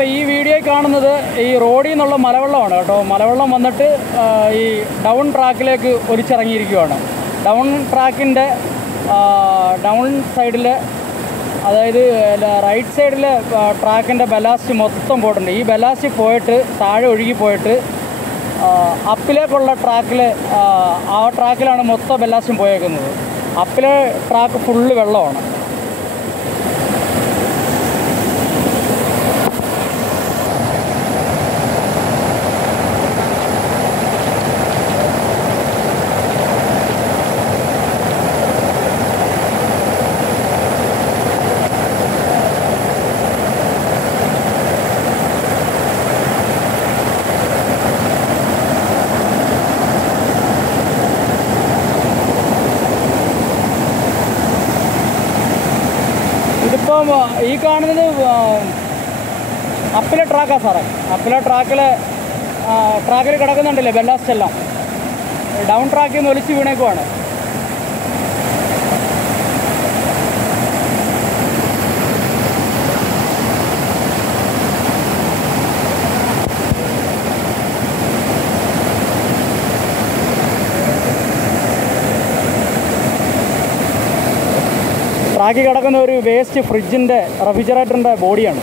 ഇപ്പോൾ ഈ വീഡിയോയിൽ കാണുന്നത് ഈ റോഡിൽ നിന്നുള്ള മലവെള്ളമാണ് കേട്ടോ. മലവെള്ളം വന്നിട്ട് ഈ ഡൗൺ ട്രാക്കിലേക്ക് ഒലിച്ചിറങ്ങിയിരിക്കുകയാണ്. ഡൗൺ ട്രാക്കിൻ്റെ ഡൗൺ സൈഡിൽ, അതായത് റൈറ്റ് സൈഡിൽ ട്രാക്കിൻ്റെ ബലാസ്റ്റ് മൊത്തം പോയിട്ടുണ്ട്. ഈ ബലാസ്റ്റ് പോയിട്ട് താഴെ ഒഴുകി പോയിട്ട് അപ്പിലേക്കുള്ള ട്രാക്കിൽ, ആ ട്രാക്കിലാണ് മൊത്തം ബലാസ്റ്റും പോയേക്കുന്നത്. അപ്പിലെ ട്രാക്ക് ഫുള്ള് വെള്ളമാണ്. ഇതിപ്പം ഈ കാണുന്നത് അപ്പിലെ ട്രാക്കാണ് സാറേ. അപ്പിലെ ട്രാക്കിൽ കിടക്കുന്നുണ്ടല്ലേ ബെല്ലാസ്റ്റ് എല്ലാം. ഡൗൺ ട്രാക്കിൽ നിന്ന് ഒലിച്ച് വീണേക്കുവാണ്. ട്രാക്കിൽ കിടക്കുന്ന ഒരു വേസ്റ്റ് ഫ്രിഡ്ജിൻ്റെ റെഫ്രിജറേറ്ററിൻ്റെ ബോഡിയാണ്.